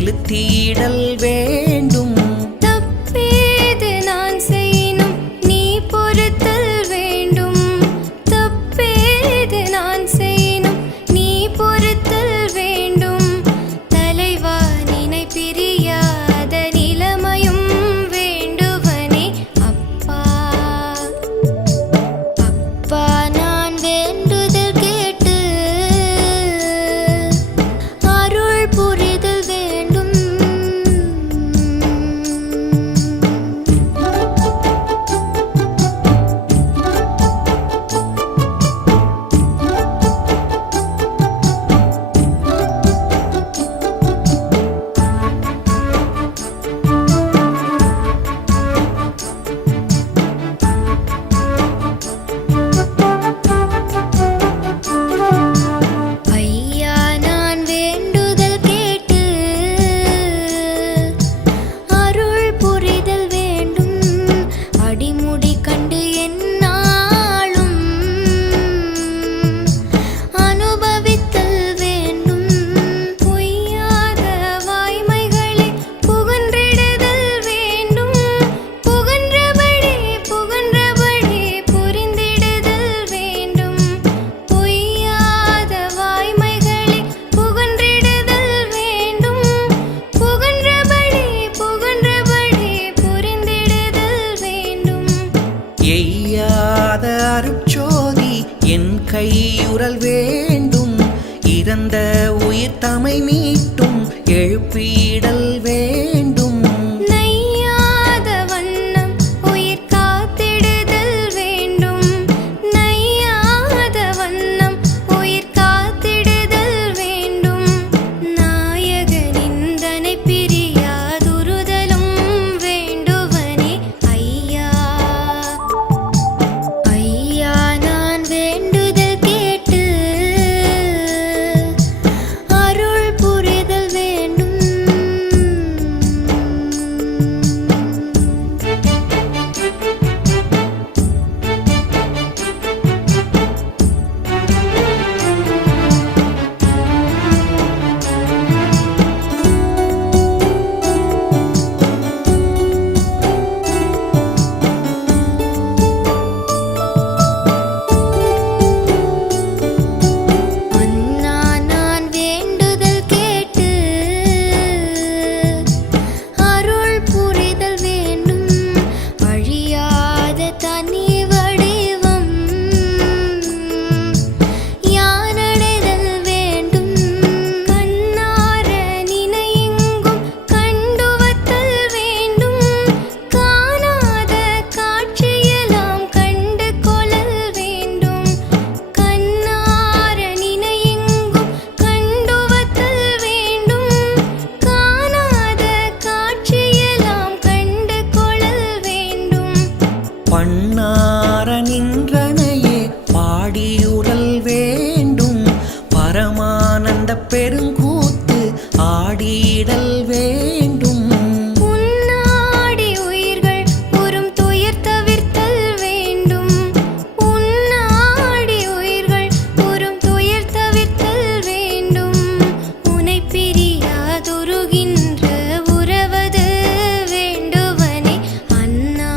செலுத்திடல் வேண்டும். தப்பேது நான் செய்யினும் நீ பொறுத்தல் வேண்டும். தப்பேது நான் செய்யினும் நீ பொறுத்தல் வேண்டும். தலைவா நினை பிரியாத நிலைமையும் வேண்டுவனே அப்பா. அப்பா நான் வேண்டுதல் கேட்டு அருள் புரிதல் வேண்டும். ஐயா நான் வேண்டுதல் கேட்டு அருள் புரிதல் வேண்டும். அடிமுடி கண்டு எந்நாளும் அனுபவித்தல் வேண்டும். பொய்யாத வாய்மைகளை புகன்றிடுதல் வேண்டும். புகன்றபடி புரிந்திடுதல் வேண்டும். பொய்யாத வாய்மைகளை புகன்றிடுதல் வேண்டும். புகன்றபடி புரிந்திடுதல் வேண்டும். எய்யாத அருட்சோதி என் கையுறல் வேண்டும். இறந்த உயிர் தமை மீட்டும் எழுப்பிடல் வேண்டும். நையாத வண்ணம் உயிர் காத்திடுதல் வேண்டும். நையாத வண்ணம் உயிர் காத்திடுதல் வேண்டும். நாயகனின் தனை பிரியாதுறுதலும் வேண்டுவனே ஐயா. ஐயா நான் வேண்டுதல் கேட்டு அருள் புரிதல் வேண்டும். அண்ணா நான் வேண்டுதல் கேட்டு அருள் புரிதல் வேண்டும். அழியாத தனி வடிவம் யானடைதல் வேண்டும். கண்ணார நினையெங்கும் கண்டுவத்தல் வேண்டும். காணாத காட்சியெல்லாம் கண்டு கொள்ளல் வேண்டும். கண்ணார நினையெங்கும் கண்டுவத்தல் வேண்டும். காணாத காட்சியெல்லாம் கண்டு கொள்ளல் வேண்டும். பண்ணார நின்றனையே பாடியுறல் வேண்டும். பரமானந்த பெருங்கூத்து ஆடிடல் வேண்டும். உன்னாடி உயிர்கள் உறும் துயர் தவிர்த்தல் வேண்டும். உன்னாடி உயிர்கள் உறும் துயர் தவிர்த்தல் வேண்டும். உனை பிரியாதுருகின்ற உறவது வேண்டுவனே அண்ணா.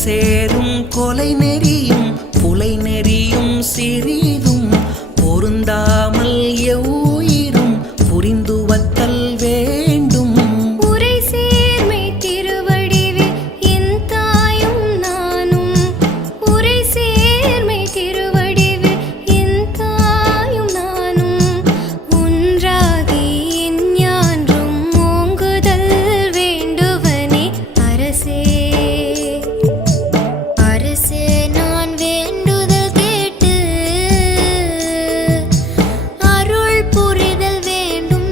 சேரும் கொலை நெறியும் புலை நெறியும் சிறிதும் பொருந்தாமல் எவ்வுயிரும் புரிந்துவத்தல் வேண்டும். உரை சேர்மை திருவடிவில் என் தாயும் நானும். உரை சேர்மை திருவடிவில் என் தாயும் நானும். ஒன்றாகி எஞ்ஞான்றும் ஓங்குதல் வேண்டுவனே அரசே. அரசே நான் வேண்டுதல் கேட்டு அருள் புரிதல் வேண்டும்.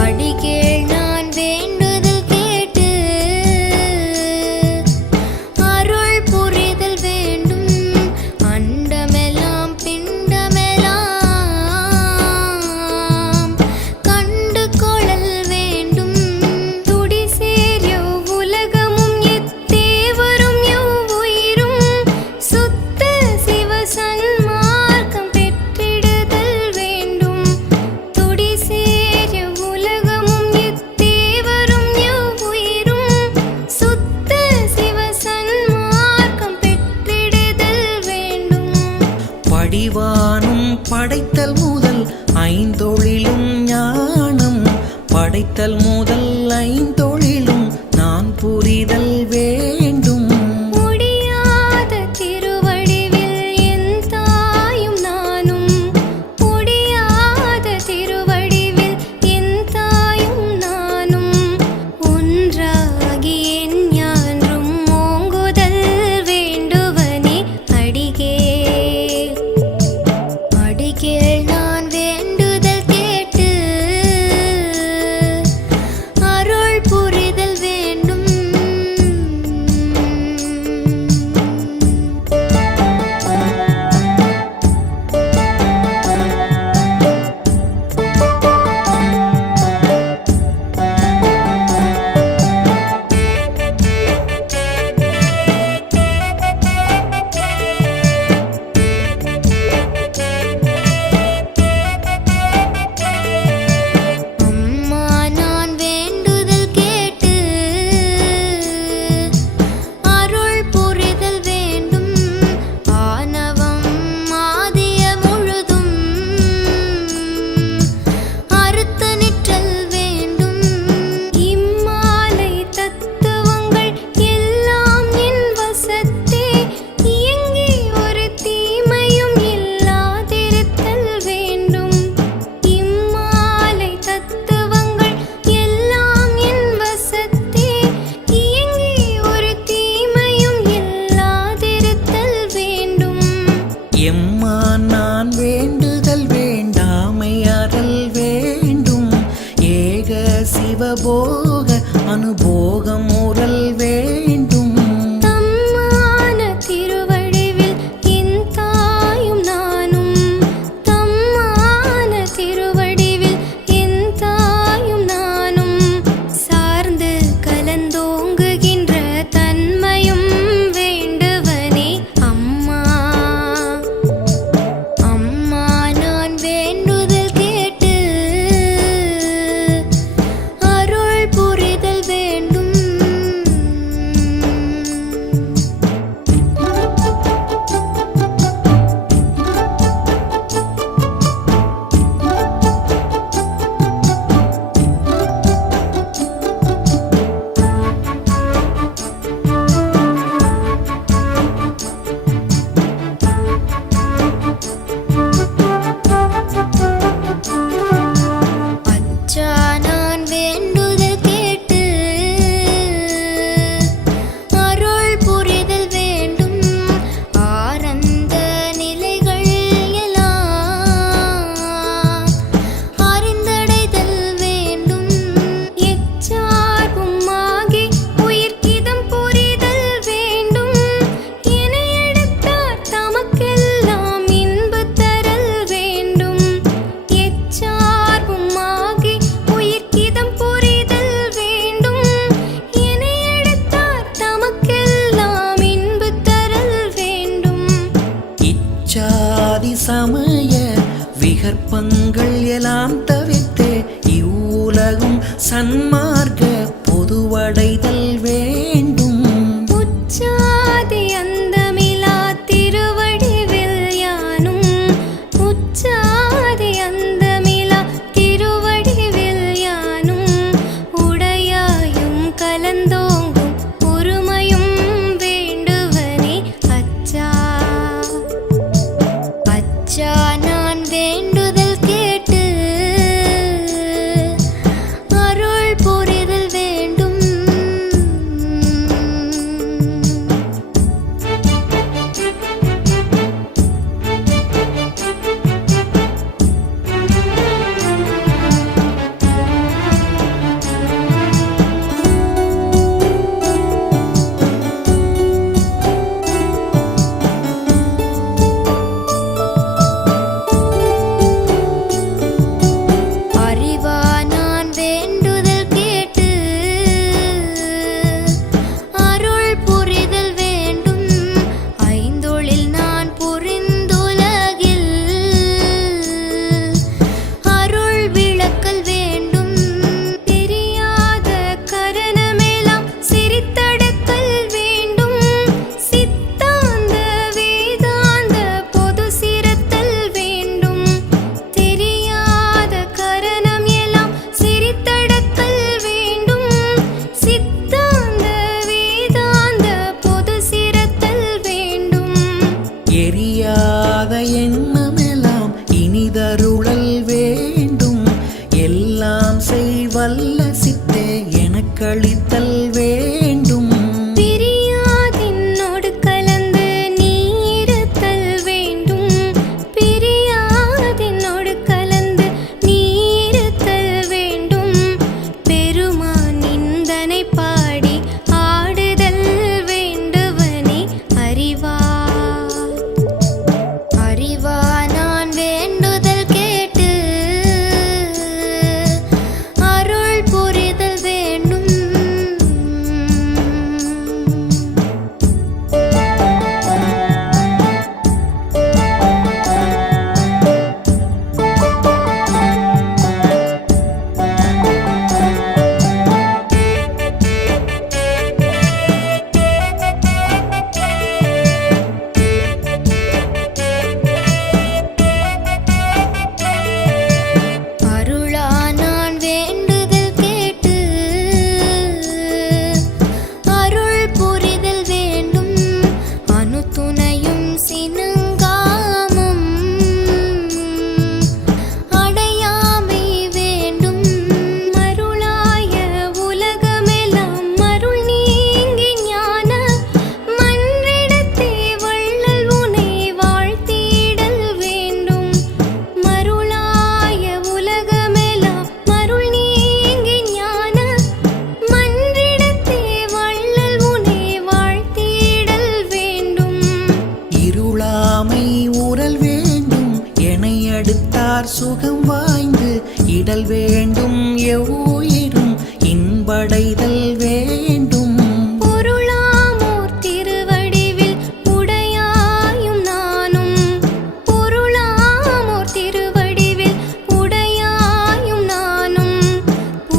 அடிகேள் நான் வேண்டுதல் கேட்டு அருள் புரிதல் வேண்டும். அண்டமெல்லாம் பிண்டமெல்லாம் கண்டு கொள்ளல் வேண்டும். துடி சேர் எவ்வுலகமும் எத்தேவரும் எவ்வுயிரும் சுத்த சிவ சன்மார்க்கம் பெற்றிடுதல் வேண்டும். துடி சேர் எவ்வுலகமும் எத்தேவரும் எவ்வுயிரும் சுத்த சிவ சன்மார்க்கம் பெற்றிடுதல் வேண்டும். படிவானும் படைத்தல் முதல் ஐந்தொழிலும் ஞானம் படைத்தல் முதல் ஐந்தொழிலும் நான் புரிதல் வேண்டும். முடியாத திருவடிவில் என் தாயும் நானும். முடியாத திருவடிவில் என் தாயும் நானும். ஒன்றாகி எஞ்ஞான்றும் ஓங்குதல் வேண்டுவனே அடிகேள். அடிகேள் நான் வேண்டுதல் கேட்டு அருள் புரிதல் வேண்டும். அம்மா நான் வேண்டுதல் கேட்டு அருள் புரிதல் வேண்டும். ஆணவம் ஆதிய முழுதும் அறுத்த நிற்றல் வேண்டும். இம்மாலை தத்துவங்கள் எல்லாம் என் வசத்தே இயங்கி ஒரு தீமையும் இல்லாதிருத்தல் வேண்டும். இம்மாலை தத்துவங்கள் எல்லாம் என் வசத்தே இயங்கி ஒரு தீமையும் இல்லாதிருத்தல் வேண்டும். எம்மான் நான் வேண்டுதல் வேண்டாமை அறல் வேண்டும். ஏக சிவபோக அனுபோகம் உறல் வேண்டும். தம்மான திருவடிவில் என் தாயும் நானும். தம்மான திருவடிவில் என் தாயும் நானும். சார்ந்து கலந்தோங்குகின்ற தன்மையும் வேண்டுவனே அம்மா. அம்மா நான் வேண்டுதல் கேட்டு அருள் புரிதல் வேண்டும். ஜாதி சமய விகற்பங்கள் எல்லாம் தவிர்த்தே இவ்வுலகும் சன்மார்க்க பொதுவடைதல் வேண்டும். உச்சாதி அந்தமிலா திருவடிவில் யானும் உச்சாதி அந்தமிலா திருவடிவில் யானும் உடையாயும் கலந்தோங்கும் ஒருமையும் வேண்டுவனே அச்சா அச்சா நான் வேண்டுதல் கேட்டு அருள் புரிதல் வேண்டும். அறிவா நான் வேண்டுதல் கேட்டு அருள் புரிதல் வேண்டும். ஐந்தொழில் நான் புரிந்துலகில் அருள் விளக்கல் வேண்டும். தெரியாத கரணமெல்லாம் சிரித்தடக்கல் வேண்டும். சித்தாந்த வேதாந்த பொது சிரத்தல் வேண்டும். தெரியாத கரணம் எல்லாம் சிரித்தடக்கல் வேண்டும். சித்தாந்த வேதாந்த பொது சிரத்தல் வேண்டும். எரியாத எண்ணமெல்லாம் இனிதருளல் வேண்டும். எல்லாம் செய்வல்ல சித்தே எனக்களித்தல் வேண்டும். பிரியாதின்னோடு கலந்து நீருத்தல் வேண்டும். பிரியாதின்னோடு கலந்து நீருத்தல் வேண்டும். பெருமான் நிந்தனை பாடி ஆடுதல் வேண்டுவனே அறிவா அறிவா நான் வேண்டுதல் கேட்டு அருள் புரிதல் வேண்டும். அருளா நான் வேண்டுதல் கேட்டு அருள் புரிதல் வேண்டும். அணுத்துணையும் சினங்காமம் அடையாமை வேண்டும். மருளாய உலகமெல்லாம் மருள் நீங்கி ஞான மன்றிடத்தே வள்ளல் உனை வாழ்த்திடல் வேண்டும். மருளாய உலகமெல்லாம் மருள் நீங்கி ஞான மன்றிடத்தே வள்ளல் உனை வாழ்த்திடல் வேண்டும். இருளாமை ஊறல் வேண்டும். எனை அடுத்தார் சுகம் வாய்ந்து இடல் வேண்டும். எவ்வுயிரும் இன்படைதல் வேண்டும். பொருளாமோர் திருவடிவில் உடையாயும் நானும் பொருளாமோர் திருவடிவில் உடையாயும் நானும்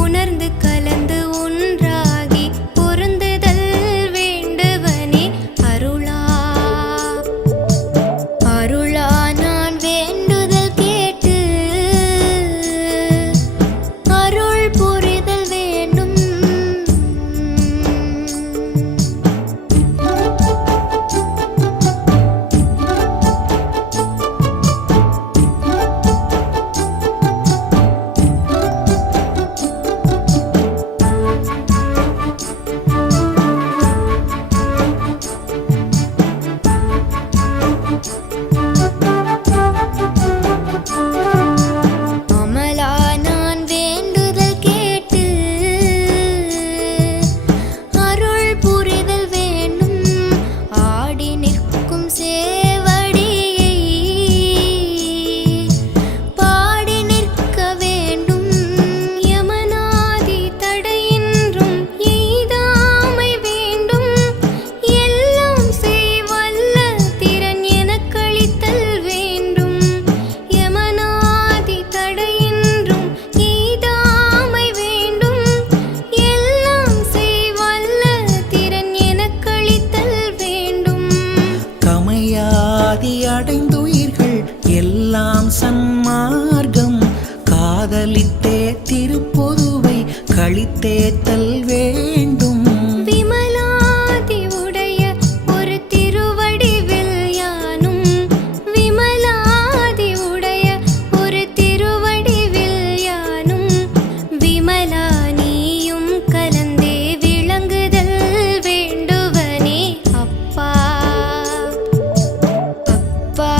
உணர்ந்து கலந்து ஒன்றாகி பொருந்துதல் வேண்டுவனே அருளா அருளா நான் வேண்டுதல் கேட்டு அருள் புரிதல் வேண்டும். ஆதி அடைந்துயிர்கள் எல்லாம் சன்மார்க்கம் காதலித்தே திருப்பொதுவை கழித்தேத்தல் வேண்டும். விமலாதி உடைய ஒரு திருவடிவில் யானும் விமலாதி உடைய ஒரு திருவடிவில் யானும் விமலா நீயும் கலந்தே விளங்குதல் வேண்டுவனே அப்பா அப்பா